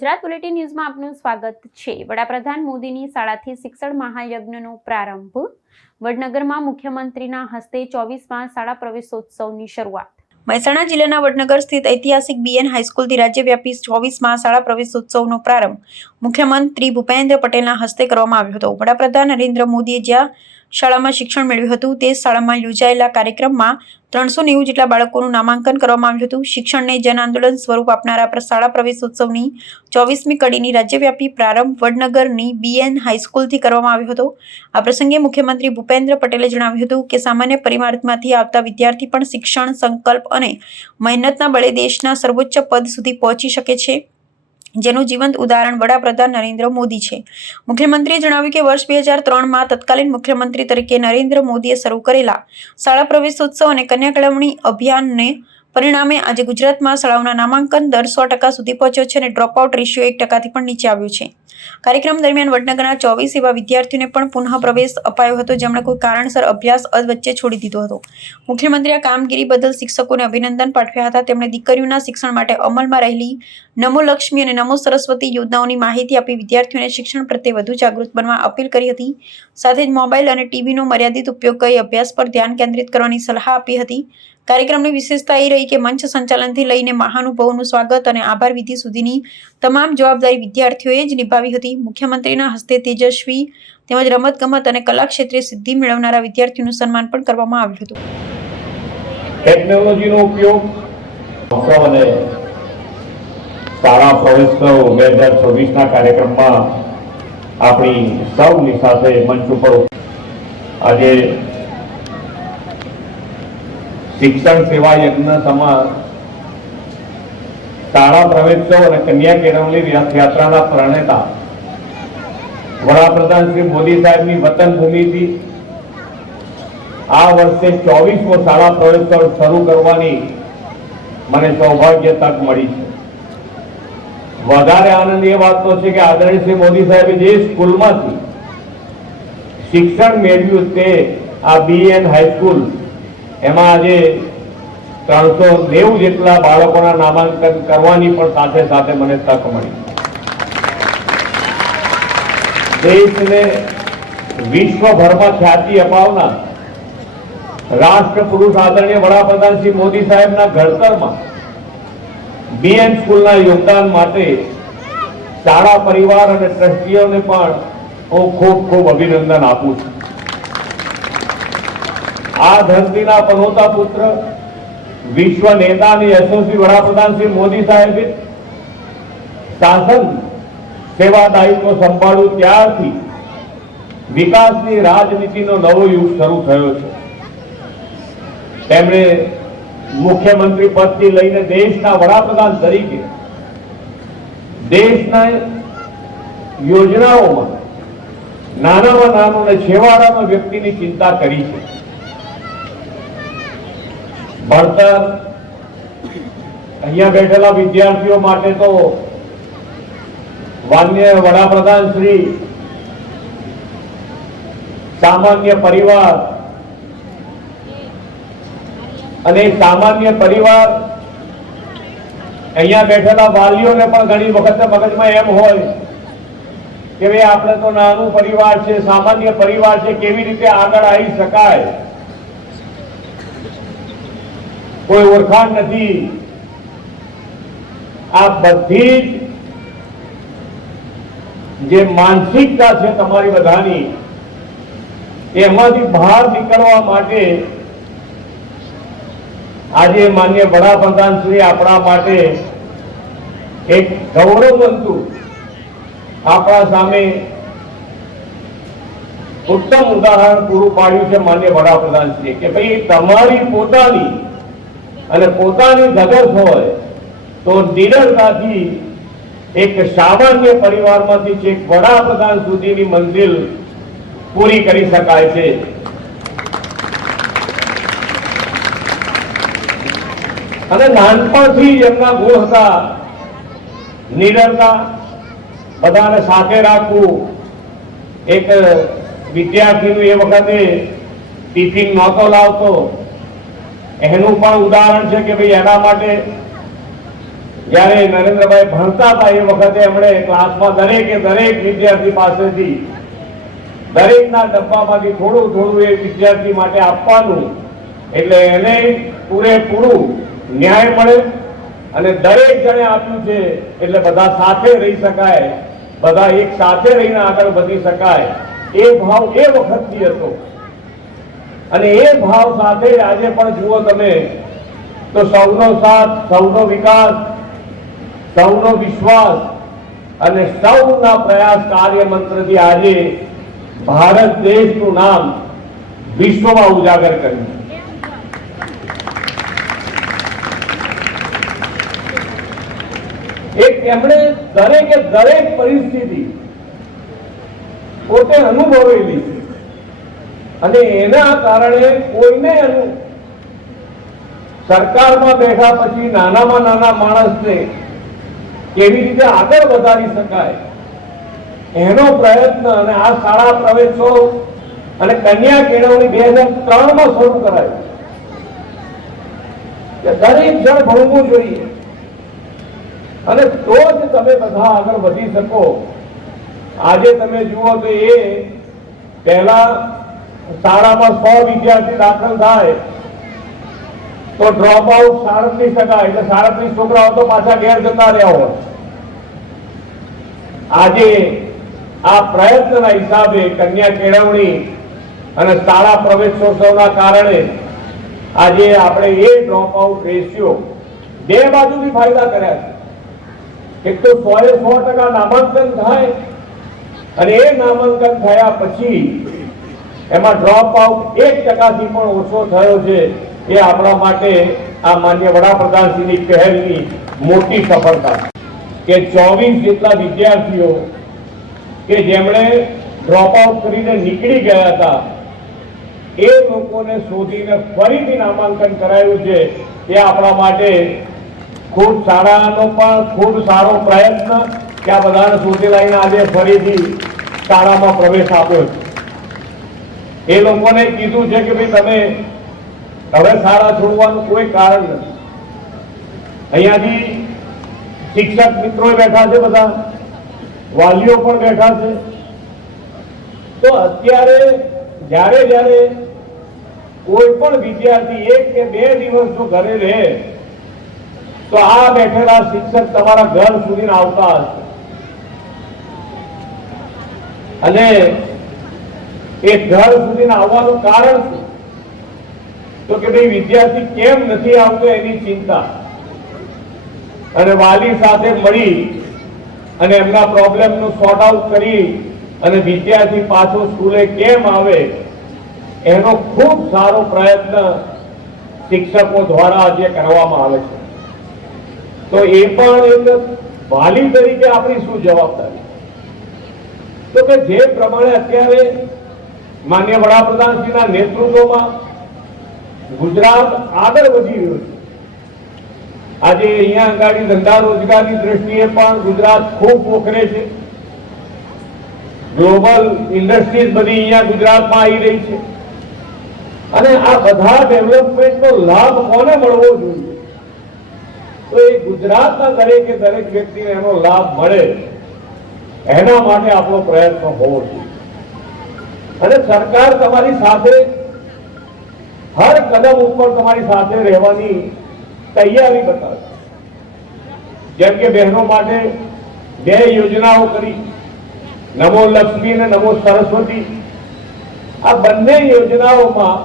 Gujarat bulletin ન્યૂઝમાં આપનું સ્વાગત છે। વડાપ્રધાન મોદીની શાળાથી શિક્ષણ મહાયજ્ઞનો પ્રારંભ। વડનગરમાં મુખ્યમંત્રીના હસ્તે 24મા શાળા પ્રવેશોત્સવની શરૂઆત। મહેસાણા જિલ્લાના વડનગર સ્થિત ઐતિહાસિક બીએન હાઈસ્કૂલથી રાજ્યવ્યાપી 24મા શાળા પ્રવેશોત્સવનો પ્રારંભ મુખ્યમંત્રી ભૂપેન્દ્ર પટેલના હસ્તે કરવામાં આવ્યો હતો। વડાપ્રધાન નરેન્દ્ર મોદીએ જ્યાં શાળામાં શિક્ષણ મેળવ્યું હતું તે શાળામાં યોજાયેલા કાર્યક્રમમાં 390 જેટલા બાળકોનું નામાંકન કરવામાં આવ્યું હતું। શિક્ષણને જન આંદોલન સ્વરૂપ આપનારા શાળા પ્રવેશોત્સવની 24મી કડીની રાજ્યવ્યાપી પ્રારંભ વડનગરની બીએન હાઈસ્કૂલથી કરવામાં આવ્યો હતો। આ પ્રસંગે મુખ્યમંત્રી ભૂપેન્દ્ર પટેલે જણાવ્યું હતું કે સામાન્ય પરિવારમાંથી આવતા વિદ્યાર્થી પણ શિક્ષણ, સંકલ્પ અને મહેનતના બળે દેશના સર્વોચ્ચ પદ સુધી પહોંચી શકે છે, જેનું જીવંત ઉદાહરણ વડાપ્રધાન નરેન્દ્ર મોદી છે। મુખ્યમંત્રીએ જણાવ્યું કે વર્ષ 2003માં તત્કાલીન મુખ્યમંત્રી તરીકે નરેન્દ્ર મોદીએ શરૂ કરેલા શાળા પ્રવેશોત્સવ અને કન્યા કેળવણી અભિયાનને પરિણામે આજે ગુજરાતમાં શાળાઓના નામાંકન દર 100% સુધી પહોંચ્યો છે અને ડ્રોપઆઉટ રેશિયો 1%થી પણ નીચે આવ્યો છે। કાર્યક્રમ દરમિયાન વડનગરના 24 એવા વિદ્યાર્થીઓને પણ પુનઃ પ્રવેશ અપાયો હતો જેમણે કોઈ કારણસર અભ્યાસ અધવચ્ચે છોડી દીધો હતો। મુખ્યમંત્રીએ આ કામગીરી બદલ શિક્ષકોને અભિનંદન પાઠવ્યા હતા। તેમણે દીકરીઓના શિક્ષણ માટે અમલમાં રહેલી નમો લક્ષ્મી અને નમો સરસ્વતી યોજનાઓની માહિતી આપી વિદ્યાર્થીઓને શિક્ષણ પ્રત્યે વધુ જાગૃત બનવા અપીલ કરી હતી। સાથે જ મોબાઈલ અને ટીવીનો મર્યાદિત ઉપયોગ કરી અભ્યાસ પર ધ્યાન કેન્દ્રિત કરવાની સલાહ આપી હતી। કાર્યક્રમની વિશેષતા એ રહી કે મંચ સંચાલનથી લઈને મહાનુભાવોનું સ્વાગત અને આભાર વિધિ સુધીની તમામ જવાબદારી વિદ્યાર્થીઓએ જ નિભાવી હતી। મુખ્યમંત્રીના હસ્તે તેજસ્વી તેમજ રમતગમત અને કલા ક્ષેત્રે સિદ્ધિ મેળવનારા વિદ્યાર્થીઓનું સન્માન પણ કરવામાં આવ્યું હતું। ટેકનોલોજીનો ઉપયોગ અને શાળા પ્રવેશોત્સવ 2026ના કાર્યક્રમમાં આપણી સૌની સાથે મંચ ઉપર આજે શિક્ષણ સેવા યજ્ઞ સમાન શાળા પ્રવેશોત્સવ અને કન્યા કેળવણી યાત્રાના પ્રણેતા વડાપ્રધાન શ્રી મોદી સાહેબની વતન ભૂમિથી આ વર્ષે 24મો શાળા પ્રવેશોત્સવ શરૂ કરવાની મને સૌભાગ્ય તક મળી છે। વધારે આનંદ એ વાતનો છે કે આદરણીય શ્રી મોદી સાહેબે જે સ્કૂલમાંથી શિક્ષણ મેળવ્યું તે આ બીએન હાઈસ્કૂલ એમાં આજે 390 જેટલા બાળકોના નામાંકન કરવાની પણ સાથે સાથે મને તક મળી। દેશને વિશ્વભરમાં ખ્યાતિ અપાવનાર રાષ્ટ્ર પુરુષ આદરણીય વડાપ્રધાન શ્રી મોદી સાહેબના ઘડતરમાં બીએન સ્કૂલના યોગદાન માટે શાળા પરિવાર અને ટ્રસ્ટીઓને પણ હું ખૂબ ખૂબ અભિનંદન આપું છું। આ ધરતીના પનોતા પુત્ર વિશ્વ નેતા અને યશસ્વી વડાપ્રધાન શ્રી મોદી સાહેબે શાસન સેવા દાયિત્વ સંભાળ્યું ત્યારથી વિકાસની રાજનીતિનો નવો યુગ શરૂ થયો છે। તેમણે મુખ્યમંત્રી પદથી લઈને દેશના વડાપ્રધાન તરીકે દેશના યોજનાઓમાં નાનામાં નાનો અને છેવાડાના વ્યક્તિની ચિંતા કરી છે। ભણતર અહીંયા બેઠેલા વિદ્યાર્થીઓ માટે તો માનનીય વડાપ્રધાન શ્રી સામાન્ય પરિવાર અને સામાન્ય પરિવાર અહીંયા બેઠેલા વાલીઓને પણ ઘણી વખત મગજમાં એમ હોય કે ભાઈ આપણે તો નાનું પરિવાર છે, સામાન્ય પરિવાર છે, કેવી રીતે આગળ આવી શકાય, કોઈ ઓળખાણ નથી। આ બધી જે માનસિકતા છે તમારી બધાની એમાંથી બહાર નીકળવા માટે આજે માનનીય વડાપ્રધાન શ્રી આપણા માટે એક ગૌરવવંતું આપણા સામે ઉત્તમ ઉદાહરણ પૂરું પાડ્યું છે માનનીય વડાપ્રધાન શ્રી કે ભાઈ તમારી પોતાની અને પોતાની ધગશ હોય તો નિડરતાથી એક સામાન્ય પરિવારમાંથી છેક વડાપ્રધાન સુધીની મંજિલ પૂરી કરી શકાય છે। અને નાનપણથી એમના ગુણ હતા નિડરતા, બધાને સાથે રાખવું। એક વિદ્યાર્થીનું એ વખતે ટિફિન નહોતો લાવતો એનું પણ ઉદાહરણ છે કે ભાઈ એના માટે જ્યારે નરેન્દ્રભાઈ ભણતા હતા એ વખતે એમણે ક્લાસમાં દરેક વિદ્યાર્થી પાસેથી દરેકના ડબ્બામાંથી થોડું થોડું એ વિદ્યાર્થી માટે આપવાનું, એટલે એને પૂરેપૂરું ન્યાય મળે અને દરેક જણે આપ્યું છે એટલે બધા સાથે રહી શકાય, બધા એક સાથે રહીને આગળ વધી શકાય, એ ભાવ એ વખતથી હતો. અને એ ભાવ સાથે આજે પણ જુઓ તમે તો સૌનો સાથ, સૌનો વિકાસ, સૌનો વિશ્વાસ અને સૌના પ્રયાસ કાર્ય મંત્રથી આજે ભારત દેશનું નામ વિશ્વમાં ઉજાગર કર્યું. એક એમણે દરેક પરિસ્થિતિ પોતે અનુભવેલી છે અને એના કારણે કોઈને સરકારમાં બેઠા પછી નાનામાં નાના માણસને કેવી રીતે આગળ વધારી શકાય એનો પ્રયત્ન. અને આ શાળા પ્રવેશોત્સવ અને કન્યા કેળવણી 2003માં શરૂ કરાયું કે દરેક જણ ભણવું જોઈએ અને તો જ તમે બધા આગળ વધી શકો. આજે તમે જુઓ તો એ પહેલા શાળામાં 100 વિદ્યાર્થી દાખલ થાય તો ડ્રોપ આઉટ 37% એટલે 37 છોકરાઓ તો પાછા ઘેર જતા રહ્યા હોય. આજે આ પ્રયત્નના હિસાબે કન્યા કેળવણી અને શાળા પ્રવેશોત્સવના કારણે આજે આપણે એ ડ્રોપ આઉટ રેશિયો બે બાજુથી ફાયદા કર્યા છે. એક તો 100% નામાંકન થાય અને એ નામાંકન થયા પછી એમાં ડ્રોપ આઉટ 1% પણ ઓછો થયો છે. એ આપણા માટે આ માન્ય વડાપ્રધાનશ્રીની પહેલની મોટી સફળતા કે 24 જેટલા વિદ્યાર્થીઓ કે જેમણે ડ્રોપ આઉટ કરીને નીકળી ગયા હતા એ લોકોને શોધીને ફરીથી નામાંકન કરાયું છે. એ આપણા માટે ખૂબ શાળાનો પણ ખૂબ સારો પ્રયત્ન કે આ બધાને શોધી લઈને આજે ફરીથી શાળામાં પ્રવેશ આપ્યો છે. એ લોકોને કીધું છે કે ભાઈ તમે હવે શાળા છોડવાનું કોઈ કારણ નથી. અહીંયાથી શિક્ષક મિત્રો બેઠા છે, બધા વાલીઓ પણ બેઠા છે. તો અત્યારે જ્યારે કોઈ પણ વિદ્યાર્થી 1 કે 2 દિવસ જો ઘરે રહે તો આ બેઠેલા શિક્ષક તમારા ઘર સુધી આવતા હશે અને એ ઘર સુધી આવવાનું કારણ શું? તો કે ભાઈ વિદ્યાર્થી કેમ નથી આવતો એની ચિંતા, અને વાલી સાથે મળી અને એમના પ્રોબ્લેમનું સોર્ટ આઉટ કરી અને વિદ્યાર્થી પાછો સ્કૂલે કેમ આવે એનો ખૂબ સારો પ્રયત્ન શિક્ષકો દ્વારા આજે કરવામાં આવે છે. તો એ પણ એક વાલી તરીકે આપણી શું જવાબદારી? તો કે જે પ્રમાણે અત્યારે માન્ય વડાપ્રધાનશ્રીના નેતૃત્વમાં ગુજરાત આગળ વધી રહ્યું છે. આજે અહીંયા આગળ ધંધા રોજગારની દ્રષ્ટિએ પણ ગુજરાત ખૂબ પોખરે છે. ગ્લોબલ ઇન્ડસ્ટ્રીઝ બધી અહીંયા ગુજરાતમાં આવી રહી છે અને આ બધા ડેવલપમેન્ટનો લાભ કોને મળવો જોઈએ? તો એ ગુજરાતના દરેક વ્યક્તિને એનો લાભ મળે એના માટે આપણો પ્રયત્ન હોવો જોઈએ. અને સરકાર તમારી સાથે હર કદમ ઉપર તમારી સાથે રહેવાની તૈયારી બતાવે. જેમ કે બહેનો માટે 2 યોજનાઓ કરી, નમો લક્ષ્મી અને નમો સરસ્વતી. આ બંને યોજનાઓમાં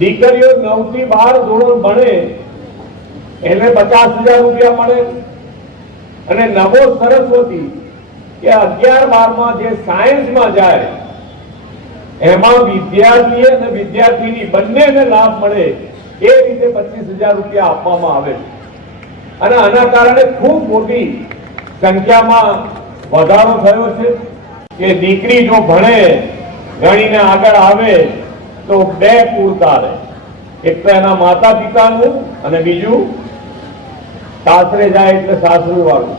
દીકરીઓ 9 થી 12 ધોરણ ભણે એને 50,000 રૂપિયા મળે અને નમો સરસ્વતી કે 11-12માં જે સાયન્સમાં જાય એમાં વિદ્યાર્થી અને વિદ્યાર્થીની બંનેને લાભ મળે એ રીતે 25,000 રૂપિયા આપવામાં આવે છે. અને આના કારણે ખૂબ મોટી સંખ્યામાં વધારો થયો છે કે દીકરી જો ભણે ગણીને આગળ આવે તો 2 પૂરતા રહે. એક તો એના માતા પિતાનું અને બીજું સાસરે જાય એટલે સાસરું વાળું,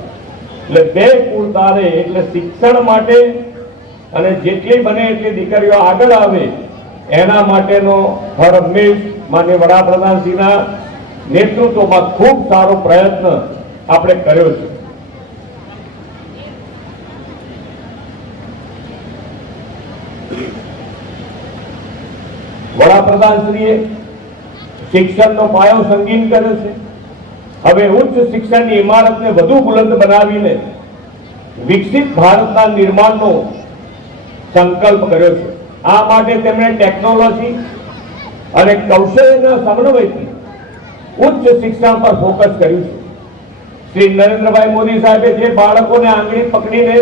એટલે 2 પૂરતા રહે. એટલે શિક્ષણ માટે અને જેટલી બને એટલી દીકરીઓ આગળ આવે એના માટેનો હર હંમેશ માન્ય વડાપ્રધાનશ્રીના નેતૃત્વમાં ખૂબ સારો પ્રયત્ન આપણે કર્યો છે. વડાપ્રધાનશ્રીએ શિક્ષણનો પાયો સંગીન કર્યો છે. હવે ઉચ્ચ શિક્ષણની ઇમારતને વધુ બુલંદ બનાવીને વિકસિત ભારતના નિર્માણનો સંકલ્પ કર્યો છે. આ માટે તેમણે ટેકનોલોજી અને કૌશલ્યના સમન્વયથી ઉચ્ચ શિક્ષણ પર ફોકસ કર્યું છે. શ્રી નરેન્દ્રભાઈ મોદી સાહેબે જે બાળકોને આંગળી પકડીને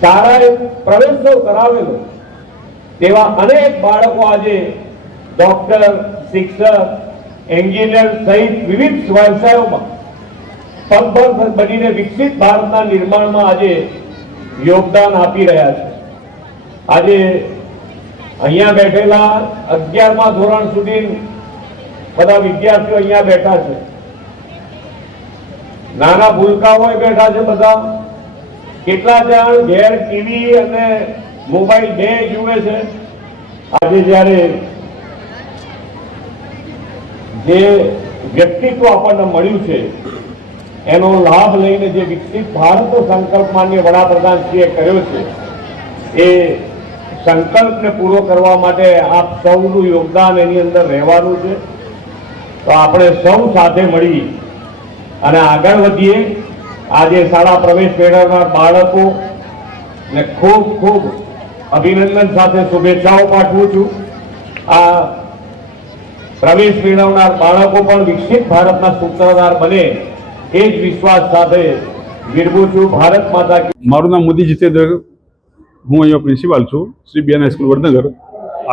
શાળાએ પ્રવેશો કરાવેલો તેવા અનેક બાળકો આજે ડોક્ટર, શિક્ષક, એન્જિનિયર સહિત વિવિધ વ્યવસાયોમાં પગભર બનીને વિકસિત ભારતના નિર્માણમાં આજે યોગદાન આપી રહ્યા છે. આજે અહીંયા બેઠેલા 11મા ધોરણ સુધી બધા વિદ્યાર્થીઓ અહીંયા બેઠા છે. નાના ભૂલકાઓ બેઠા છે બધા. કેટલા જણ ઘેર ટીવી અને મોબાઈલ બે જુએ છે. આજે જ્યારે જે વ્યક્તિત્વ આપણને મળ્યું છે એનો લાભ લઈને જે વિકસિત ભારતનો સંકલ્પ માન્ય વડાપ્રધાનશ્રીએ કર્યો છે એ સંકલ્પને પૂરો કરવા માટે આપ સૌનું યોગદાન એની અંદર રહેવાનું છે. તો આપણે સૌ સાથે મળી અને આગળ વધીએ. આજે શાળા પ્રવેશ મેળવનાર બાળકો ને ખૂબ ખૂબ અભિનંદન સાથે શુભેચ્છાઓ પાઠવું છું. આ પ્રવેશ મેળવનાર બાળકો પણ વિકસિત ભારતના સૂત્રધાર બને એ જ વિશ્વાસ સાથે વિરમું છું. ભારત માતા કી. મારું નામ મોદી જીતેન્દ્ર, હું અહીંયા પ્રિન્સિપાલ છું, શ્રી બીએન હાઈસ્કૂલ વડનગર.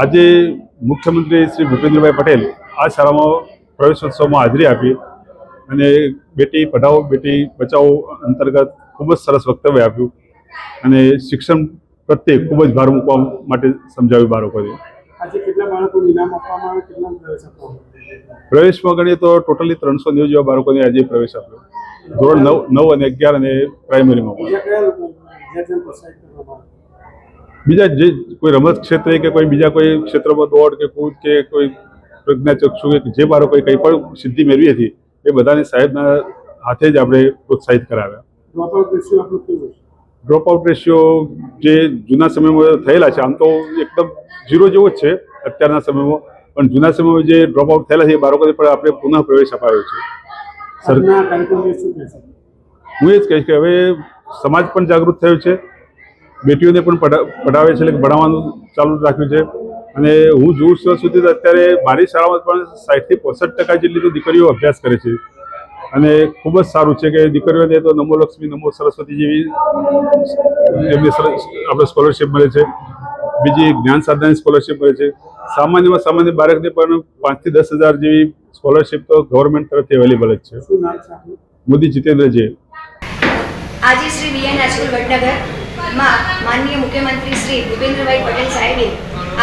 આજે મુખ્યમંત્રી શ્રી ભૂપેન્દ્રભાઈ પટેલ આ શાળામાં પ્રવેશોત્સવમાં હાજરી આપી અને બેટી પઢાઓ બેટી બચાવો અંતર્ગત ખૂબ જ સરસ વક્તવ્ય આપ્યું અને શિક્ષણ પ્રત્યે ખૂબ જ ભાર મૂકવા માટે સમજાવ્યું બાળકોને. આજે કેટલા બાળકોને ઇનામ આપવામાં આવે, કેટલા પ્રવેશ આપવામાં આવે? પ્રવેશમાં ગણીએ તો ટોટલી 390 જેવા બાળકોને આજે પ્રવેશ આપ્યો. ધોરણ 9 અને 11 અને પ્રાઇમરીમાં. બીજા કયા લોકો વિદ્યાર્થીઓને પ્રોત્સાહિત કરવામાં આવે? બીજા જે કોઈ રમત ક્ષેત્રે કે કોઈ બીજા કોઈ ક્ષેત્રમાં દોડ કે કૂદ કે કોઈ પ્રજ્ઞાચક્ષુ કે જે બાળકોએ કંઈ પણ સિદ્ધિ મેળવી હતી એ બધાને સાહેબના હાથે જ આપણે પ્રોત્સાહિત કરાવ્યા. ડ્રોપઆઉટ રેશિયો આપણો કેવો છે? ડ્રોપઆઉટ રેશિયો જે જૂના સમયમાં થયેલા છે, આમ તો એકદમ 0 જેવો જ છે અત્યારના સમયમાં, પણ જૂના સમયમાં જે ડ્રોપઆઉટ થયેલા છે એ બાળકોને પણ આપણે પુનઃ પ્રવેશ અપાવ્યો છે. આજના કાર્યક્રમને શું કહેશો? હું એ જ કહીશ કે હવે સમાજ પણ જાગૃત થયો છે, બેટીઓને પણ પઢાવે છે, એટલે ભણાવવાનું ચાલુ રાખ્યું છે. અને હું જોઉં છું સુધી તો અત્યારે મારી શાળામાં પણ 60 થી 65% જેટલી તો દીકરીઓ અભ્યાસ કરે છે અને ખૂબ જ સારું છે કે દીકરીઓને તો નમો લક્ષ્મી નમો સરસ્વતી જેવી એમને આપણે સ્કોલરશિપ મળે છે. બીજી જ્ઞાન સાધનાની સ્કોલરશિપ મળે છે. સામાન્યમાં સામાન્ય બાળકને પણ 5 થી 10 હજાર જેવી સ્કોલરશિપ તો ગવર્મેન્ટ તરફથી અવેલેબલ જ છે. શું નામ છે આપનું? મોદી જીતેન્દ્રજી. આજે શ્રી બીએન હાઈસ્કૂલ વડનગરમાં માનનીય મુખ્યમંત્રી શ્રી ભૂપેન્દ્રભાઈ પટેલ સાહેબે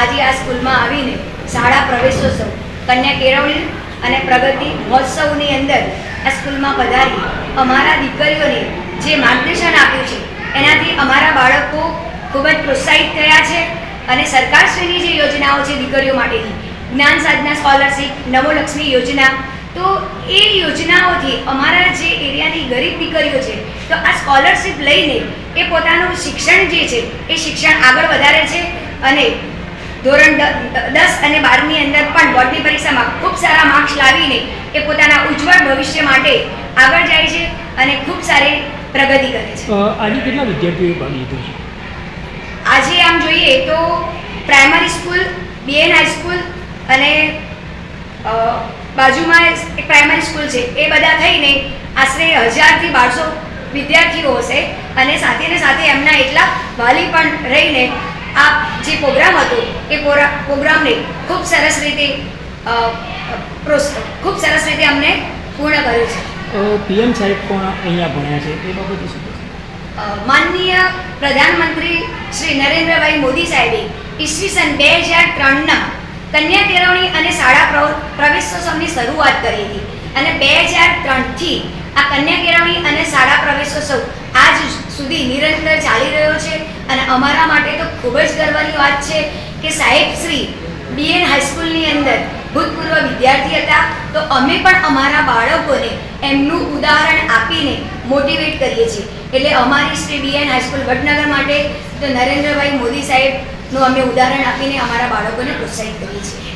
આજે આ સ્કૂલમાં આવીને શાળા પ્રવેશોત્સવ, કન્યા કેળવણી અને પ્રગતિ મહોત્સવની અંદર આ સ્કૂલમાં પધારી અમારા દીકરીઓને જે માર્ગદર્શન આપ્યું છે એનાથી અમારા બાળકો ખૂબ જ પ્રોત્સાહિત થયા છે. અને સરકારશ્રીની જે યોજનાઓ છે દીકરીઓ માટેની, જ્ઞાન સાધના સ્કોલરશિપ, નમો લક્ષ્મી યોજના, તો એ યોજનાઓથી અમારા જે એરિયાની ગરીબ દીકરીઓ છે તો આ સ્કોલરશિપ લઈને એ પોતાનું શિક્ષણ જે છે એ શિક્ષણ આગળ વધારે છે અને ધોરણ 10 અને 12ની અંદર પણ બોર્ડની પરીક્ષામાં ખૂબ સારા માર્ક્સ લાવીને એ પોતાના ઉજ્જવળ ભવિષ્ય માટે આગળ જાય છે અને ખૂબ સારી પ્રગતિ કરે છે. આજે કેટલા વિદ્યાર્થીઓએ ભાગ લીધો છે? આજે આમ જોઈએ તો પ્રાઇમરી સ્કૂલ, બીએન હાઈસ્કૂલ અને બાજુમાં એક પ્રાઇમરી સ્કૂલ છે, એ બધા થઈને આશરે 1000 થી 1200 વિદ્યાર્થીઓ હશે અને સાથે એમના એટલા વાલી પણ રહીને આ જે પ્રોગ્રામ હતો એ પ્રોગ્રામને ખૂબ સરસ રીતે અમને પૂર્ણ કર્યો છે. પીએમ સાહેબ પણ અહીંયા ભણ્યા છે, એ બાબતે શું? માનનીય પ્રધાનમંત્રી શ્રી નરેન્દ્રભાઈ મોદી સાહેબે ઈસવીસન 2003ના કન્યા કેળવણી અને શાળા પ્રવેશોત્સવની શરૂઆત કરી હતી અને 2003થી આ કન્યા કેળવણી અને શાળા પ્રવેશોત્સવ આજ સુધી નિરંતર ચાલી રહ્યો છે. અને અમારા માટે તો ખૂબ જ ગર્વની વાત છે કે સાહેબ શ્રી બીએન હાઈસ્કૂલની અંદર ભૂતપૂર્વ વિદ્યાર્થી હતા, તો અમે પણ અમારા બાળકોને એમનું ઉદાહરણ આપીને મોટિવેટ કરીએ છીએ. એટલે અમારી શ્રી BN હાઈસ્કૂલ વડનગર માટે તો નરેન્દ્રભાઈ મોદી સાહેબનું અમે ઉદાહરણ આપીને અમારા બાળકોને પ્રોત્સાહિત કરીએ છીએ.